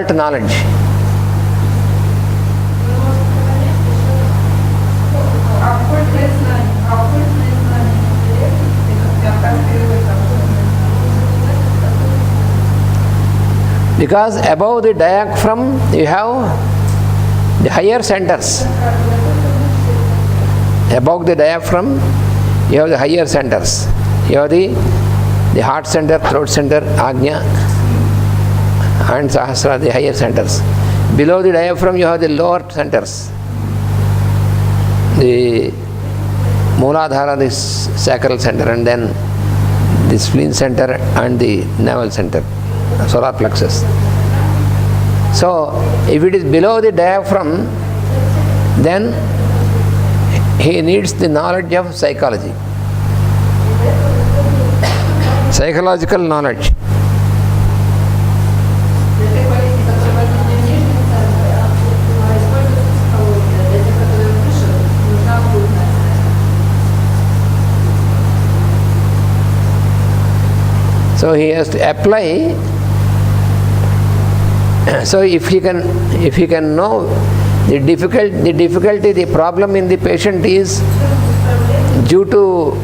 occult knowledge. Because above the diaphragm you have the higher centers. Above the diaphragm you have the higher centers. You have the heart center, throat center, Ajna and Sahasrara, the higher centers. Below the diaphragm you have the lower centers. The Mooladhara, the sacral center, and then the spleen center and the navel center, solar plexus. So, if it is below the diaphragm, then he needs the knowledge of psychology, psychological knowledge. So he has to apply. So if he can know the difficulty, the problem in the patient is due to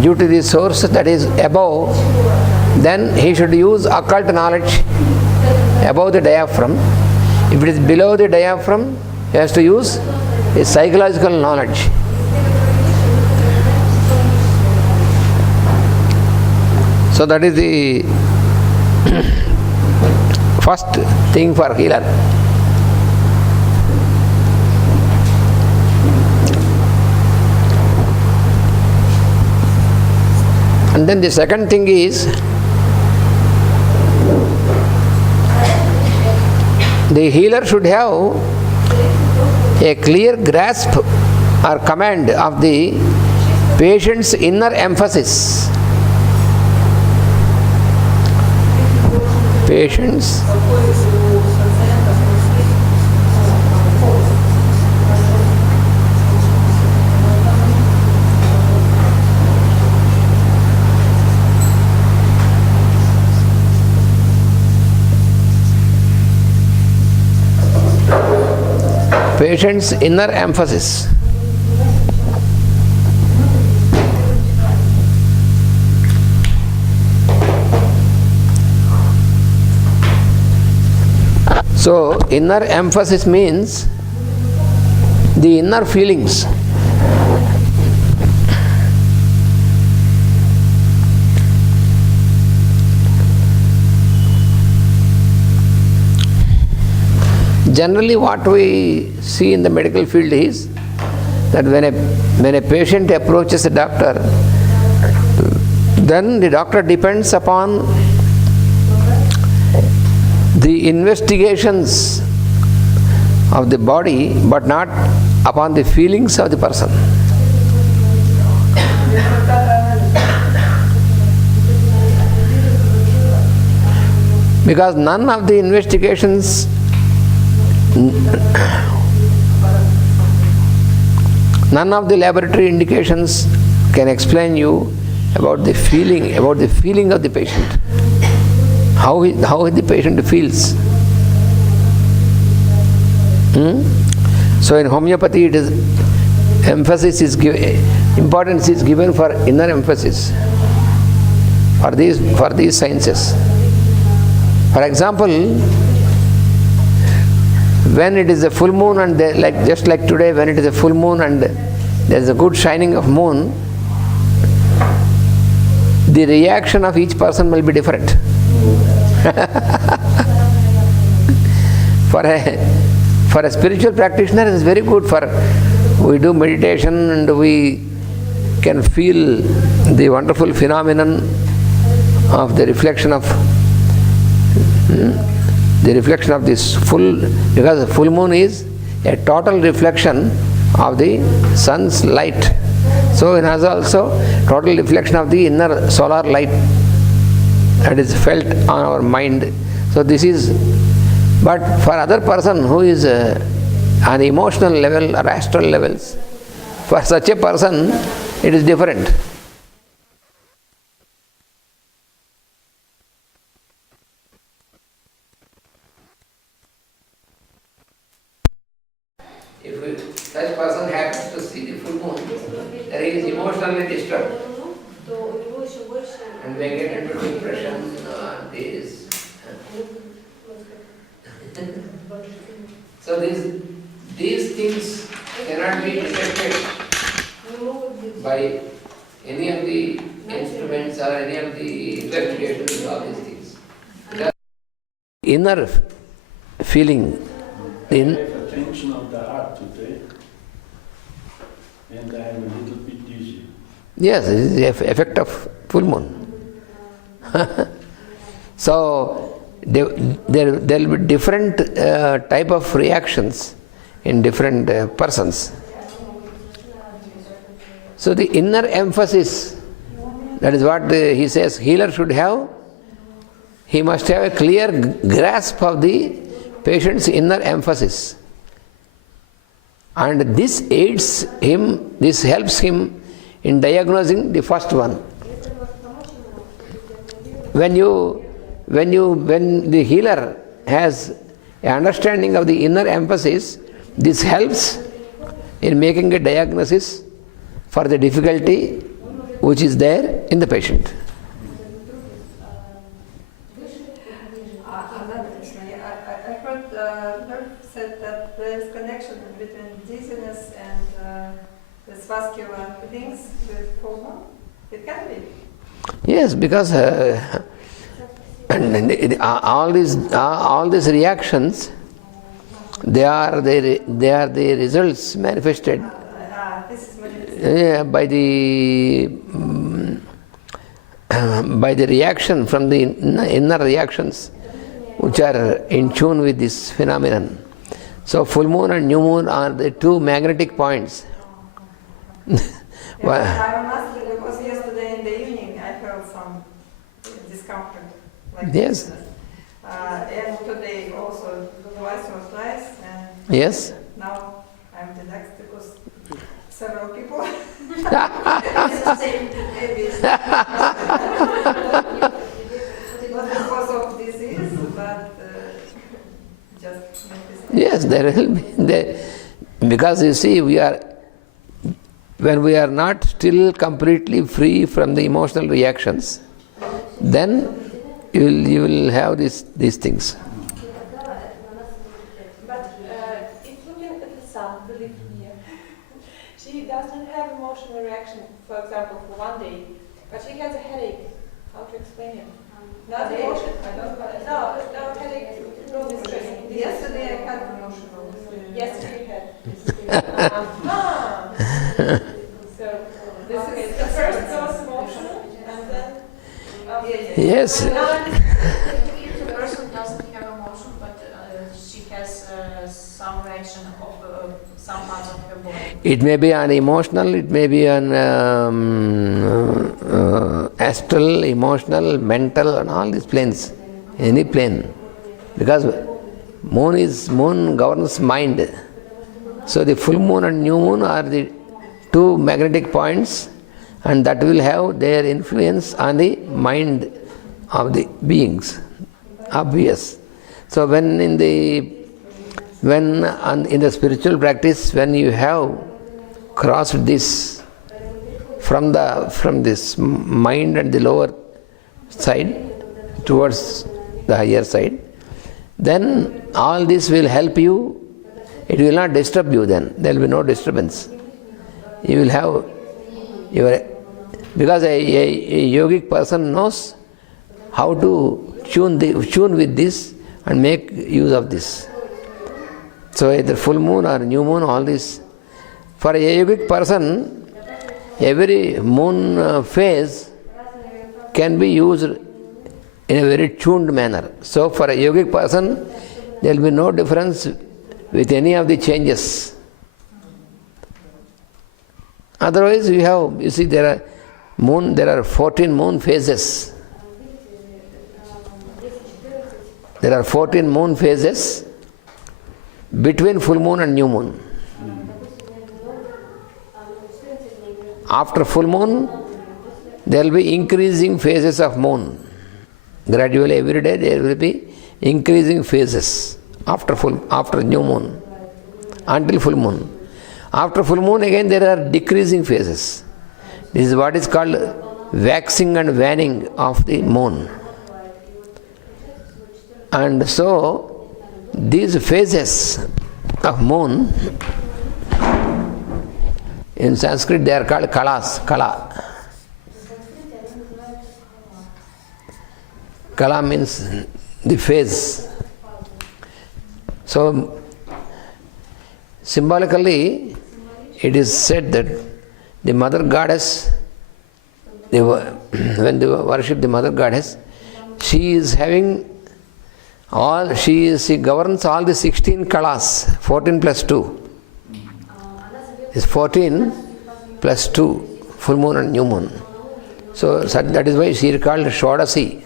the source that is above, then he should use occult knowledge above the diaphragm. If it is below the diaphragm, he has to use is psychological knowledge. So that is the first thing for healer. And then the second thing is the healer should have a clear grasp or command of the patient's inner emphasis. Patient's inner emphasis. So, inner emphasis means the inner feelings. Generally, what we see in the medical field is that when a patient approaches a doctor, then the doctor depends upon the investigations of the body, but not upon the feelings of the person. Because none of the investigations, none of the laboratory indications can explain you about the feeling of the patient. How the patient feels. So in homeopathy, it is importance is given for inner emphasis for these sciences. For example, when it is a full moon and just like today, when it is a full moon and there is a good shining of moon, the reaction of each person will be different. For a spiritual practitioner, it is very good. We do meditation and we can feel the wonderful phenomenon of the reflection of this because the full moon is a total reflection of the sun's light. So in us also, total reflection of the inner solar light that is felt on our mind. So this is, but for other person who is on emotional level or astral levels, for such a person it is different. If such person happens to see the full moon, then he is emotionally disturbed and may get into depression. So these things cannot be detected by any of the instruments or any of the investigations, all these things. Inner feeling. Attention of the heart today, and I am a little bit dizzy. Yes, this is the effect of full moon. So there will be different type of reactions in different persons. So the inner emphasis, that is what he says healer should have. He must have a clear grasp of the patient's inner emphasis. And this aids him, this helps him in diagnosing the first one. When the healer has an understanding of the inner emphasis, this helps in making a diagnosis for the difficulty which is there in the patient. I heard said that there is this connection between dizziness and this vascular things with full moon? It can be. Yes, because all these reactions, they are the results manifested This is manifestation. By the reaction from the inner reactions which are in tune with this phenomenon. So full moon and new moon are the two magnetic points. I'm asking because yesterday in the evening I felt some discomfort. Like Yes. dizziness. And today also twice or thrice, and Yes. now I'm relaxed because several people. It's the same, maybe. Not because of disease, but just maybe. Yes, there will be. Because you see, when we are not still completely free from the emotional reactions, then you will have these things. But if looking at the sun, who lives here, she doesn't have emotional reaction, for example, for one day, but she has a headache. How to explain it? Not emotion. I don't know. No headache. No distress. Yesterday I had emotional. Yesterday you had. So this is the first goes emotional, and then. Yes. If the person doesn't have emotion, but she has some reaction of some parts of her body. It may be an emotional, it may be an astral, emotional, mental, and all these planes. Any plane. Because moon governs mind. So the full moon and new moon are the two magnetic points, and that will have their influence on the mind of the beings. Obvious. So when in the spiritual practice, when you have crossed this from this mind and the lower side towards the higher side, then all this will help you. It will not disturb you then. There will be no disturbance. You will have because a yogic person knows how to tune with this and make use of this. So either full moon or new moon, all this. For a yogic person, every moon phase can be used in a very tuned manner. So for a yogic person, there will be no difference with any of the changes. Otherwise, you see there are 14 moon phases. There are 14 moon phases between full moon and new moon. After full moon, there will be increasing phases of moon. Gradually, every day there will be increasing phases after new moon until full moon. After full moon, again there are decreasing phases. This is what is called waxing and waning of the moon. And so, these phases of moon, in Sanskrit they are called kalas, kala. Kala means the phase. So, symbolically, it is said that the mother goddess, when they worship the mother goddess, she governs all the 16 kalas, 14 plus 2. It's 14 plus 2, full moon and new moon. So that is why she is called Shodasi.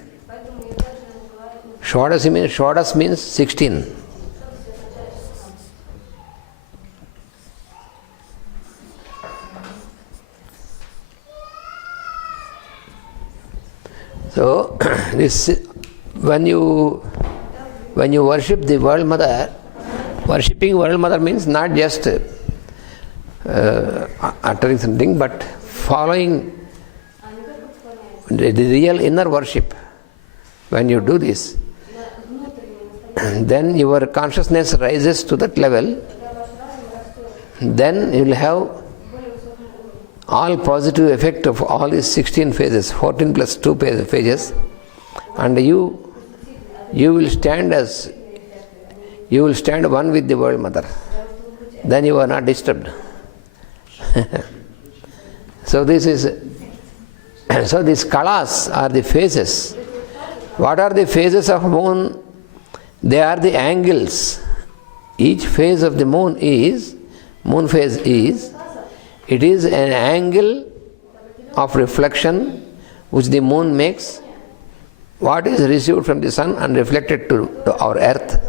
Shodas means 16. So when you worship the World Mother, worshipping World Mother means not just uttering something, but following the real inner worship. When you do this, then your consciousness rises to that level then you will have all positive effect of all these 16 phases, 14 plus 2 phases, and you will stand one with the world mother. Then you are not disturbed. So these kalas are the phases. What are the phases of moon? They are the angles. Each phase of the moon phase is, it is an angle of reflection which the moon makes, what is received from the sun and reflected to our earth.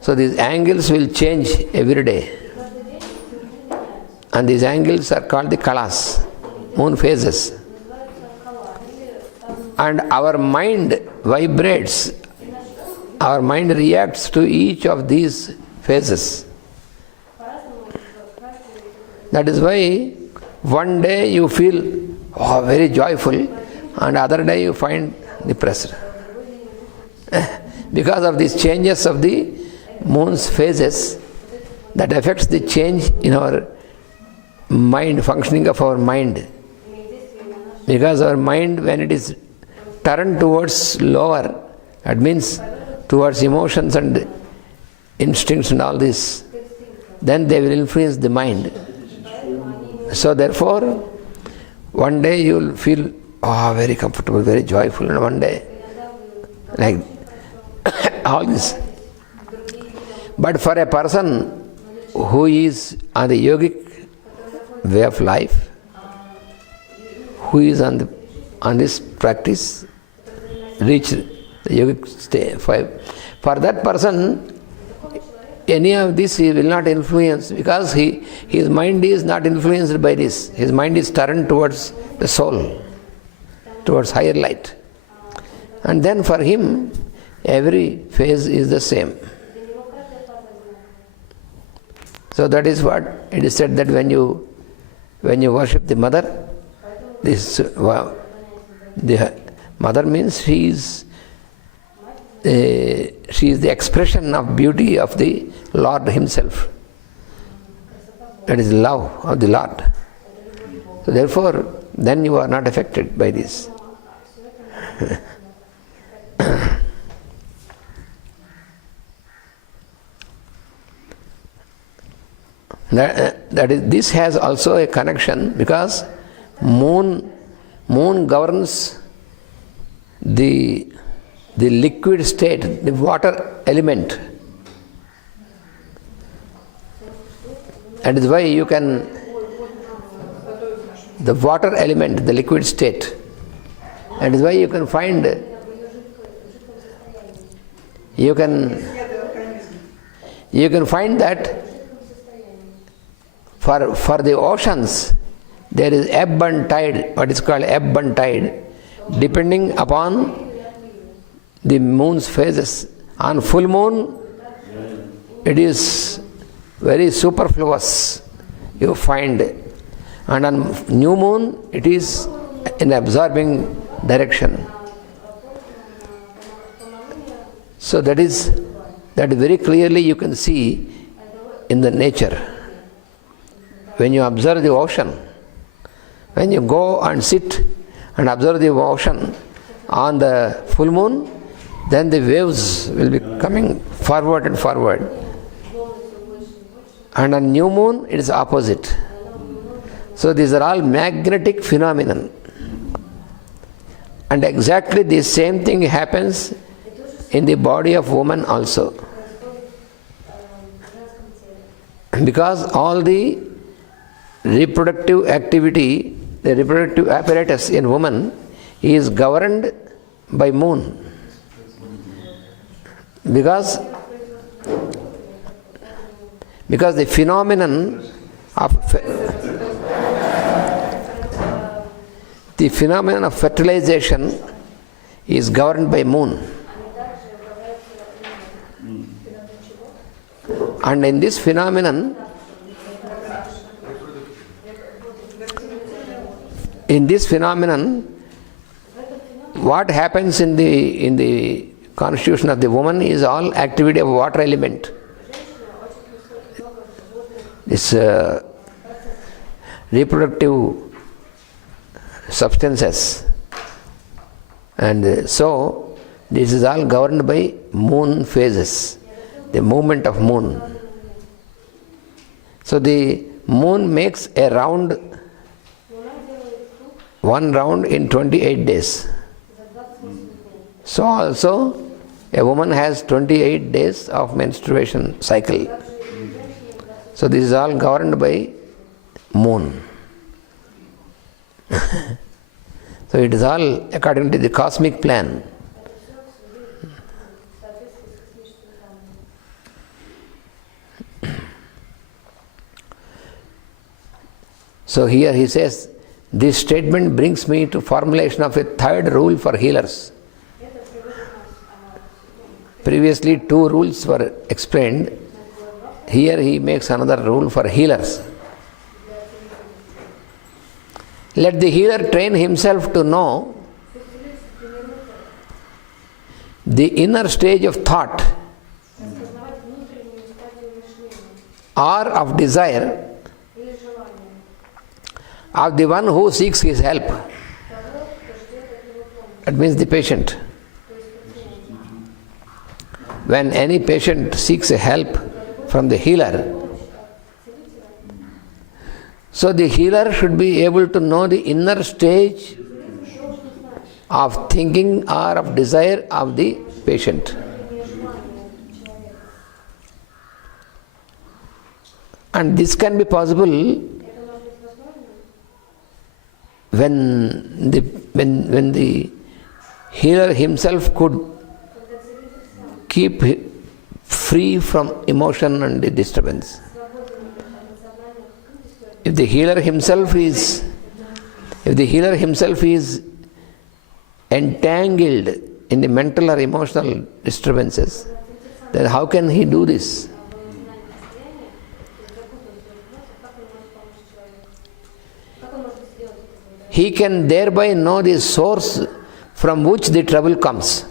So these angles will change every day. And these angles are called the kalas, moon phases. And our mind vibrates, our mind reacts to each of these phases. That is why one day you feel very joyful and other day you find depressed. Because of these changes of the moon's phases, that affects the change in our mind, functioning of our mind. Because our mind, when it is turned towards lower, that means towards emotions and instincts and all this, then they will influence the mind. So therefore, one day you will feel very comfortable, very joyful, and one day like all this. But for a person who is on the yogic way of life, who is on this practice, reach the yogic state, for that person, any of this he will not influence, because his mind is not influenced by this. His mind is turned towards the soul, towards higher light. And then for him, every phase is the same. So that is what it is said, that when you worship the mother, the mother means she is the expression of beauty of the Lord Himself. That is love of the Lord. So therefore, then you are not affected by this. This has also a connection, because moon governs the liquid state, the water element. That is why the water element, the liquid state. That is why you can find, you can find that for the oceans, there is ebb and tide, what is called ebb and tide, depending upon the moon's phases. On full moon, it is very superfluous, you find. And on new moon, it is in absorbing direction. So that very clearly you can see in the nature. When you observe the ocean, when you go and sit and observe the ocean on the full moon, then the waves will be coming forward and forward. And on new moon, it is opposite. So these are all magnetic phenomenon. And exactly the same thing happens in the body of woman also. Because all the reproductive activity, the reproductive apparatus in woman is governed by moon. Because the phenomenon of fertilization is governed by moon. And in this phenomenon, what happens in the constitution of the woman is all activity of water element. this reproductive substances. And so this is all governed by moon phases, the movement of moon. So the moon makes a round, one round in 28 days. So also a woman has 28 days of menstruation cycle. So this is all governed by moon. So it is all according to the cosmic plan. So here he says, this statement brings me to formulation of a third rule for healers. Previously 2 rules were explained. Here he makes another rule for healers. Let the healer train himself to know the inner stage of thought or of desire of the one who seeks his help. That means the patient. When any patient seeks a help from the healer, so the healer should be able to know the inner stage of thinking or of desire of the patient. And this can be possible when the healer himself could keep free from emotion and the disturbance. If the healer himself is entangled in the mental or emotional disturbances, then how can he do this? He can thereby know the source from which the trouble comes.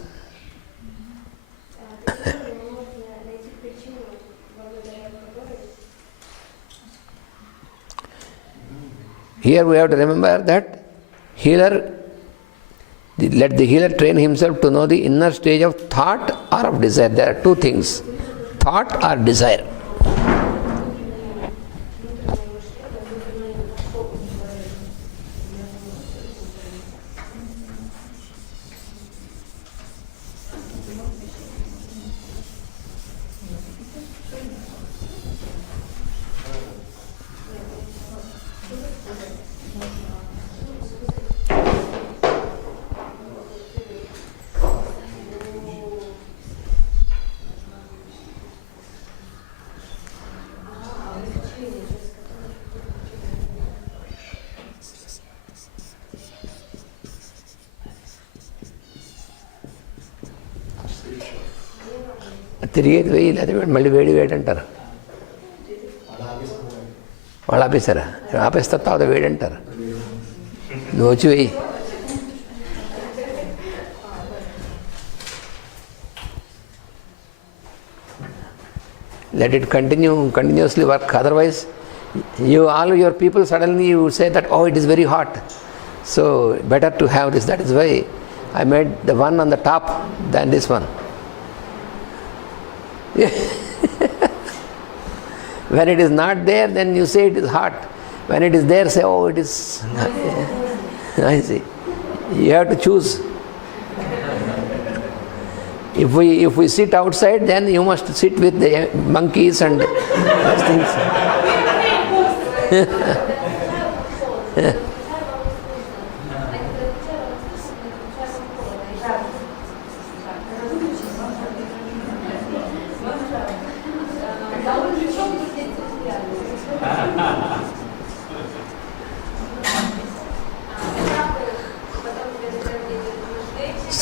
Here we have to remember that let the healer train himself to know the inner stage of thought or of desire. There are 2 things, thought or desire. తిరిగేది వెయ్యి లేదా మళ్ళీ వేడి వేడి అంటారు. వాళ్ళు ఆపేస్తారా? ఆపేస్తా తర్వాత వేడి అంటారు. నువ్వు వచ్చి వెయ్యి. Let it continuously work. Otherwise, all your people suddenly you say that, oh, it is very hot. So better to have this. That is why I made the one on the top than this one. When it is not there, then you say it is hot. When it is there, say, oh, it is. I see. You have to choose. If we sit outside, then you must sit with the monkeys and those things.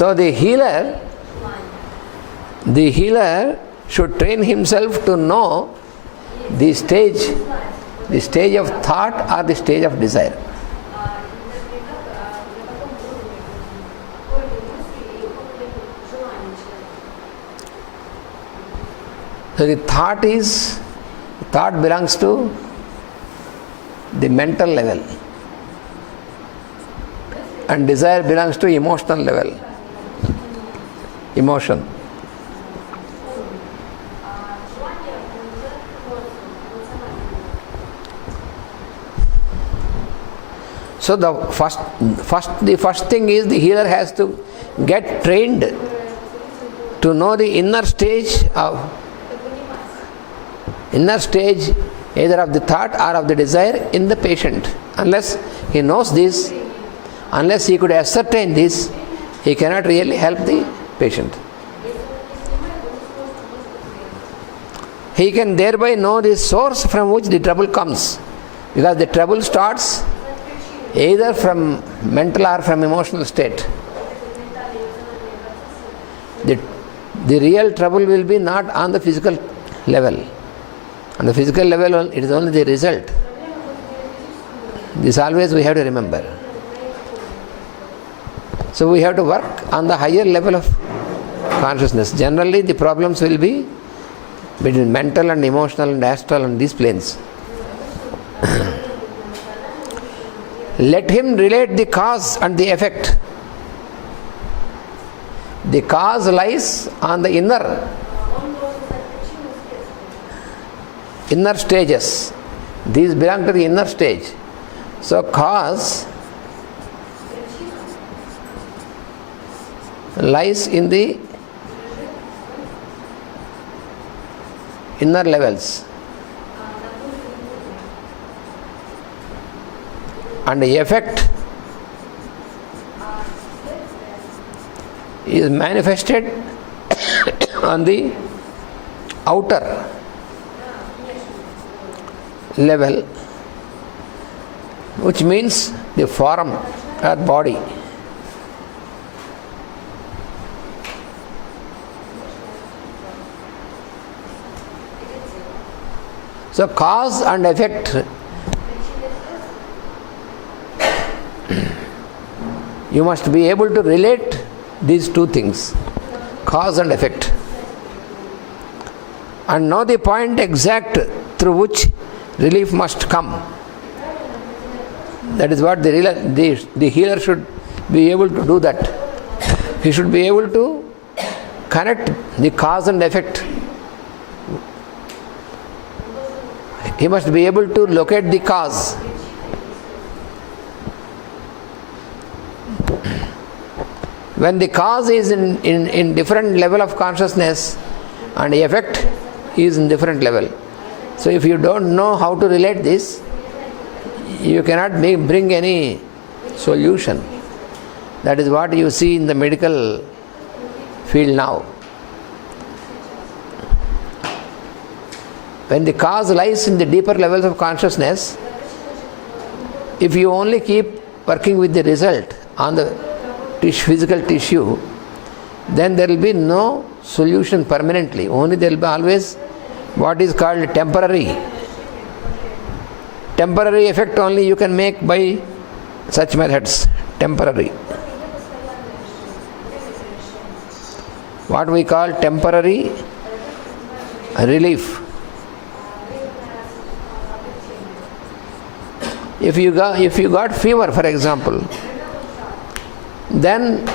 So the healer should train himself to know the stage of thought or the stage of desire. So the thought belongs to the mental level. And desire belongs to emotional level. Emotion. So the first thing is the healer has to get trained to know the inner stage either of the thought or of the desire in the patient. Unless he knows this, unless he could ascertain this, he cannot really help the patient. He can thereby know the source from which the trouble comes, because the trouble starts either from mental or from emotional state. The real trouble will be not on the physical level. On the physical level, it is only the result. This always we have to remember. So we have to work on the higher level of consciousness. Generally, the problems will be between mental and emotional and astral and these planes. Let him relate the cause and the effect. The cause lies on the inner stages. These belong to the inner stage. So cause lies in the inner levels. And the effect is manifested on the outer level, which means the form or body. So cause and effect, you must be able to relate these two things, cause and effect, and know the point exact through which relief must come. That is what the healer should be able to do that. He should be able to connect the cause and effect. He must be able to locate the cause. When the cause is in different level of consciousness and the effect is in different level. So if you don't know how to relate this, you cannot bring any solution. That is what you see in the medical field now. When the cause lies in the deeper levels of consciousness, if you only keep working with the result on the physical tissue, then there will be no solution permanently. Only there will be always what is called temporary effect only you can make by such methods. Temporary. What we call temporary relief. If you got fever, for example, then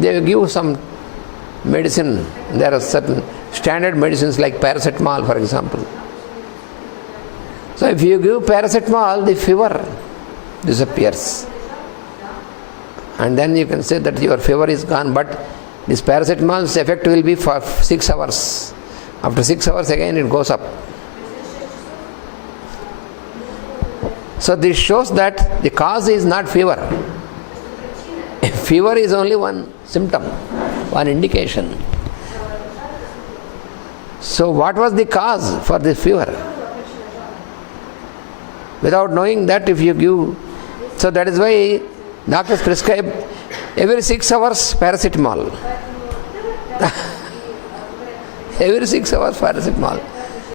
they give some medicine. There are certain standard medicines like paracetamol, for example. So if you give paracetamol, the fever disappears. And then you can say that your fever is gone, but this paracetamol's effect will be for 6 hours. After 6 hours again it goes up. So this shows that the cause is not fever. Fever is only one symptom, one indication. So what was the cause for this fever? Without knowing that, if you give, so that is why doctors prescribe every 6 hours paracetamol. Every 6 hours paracetamol.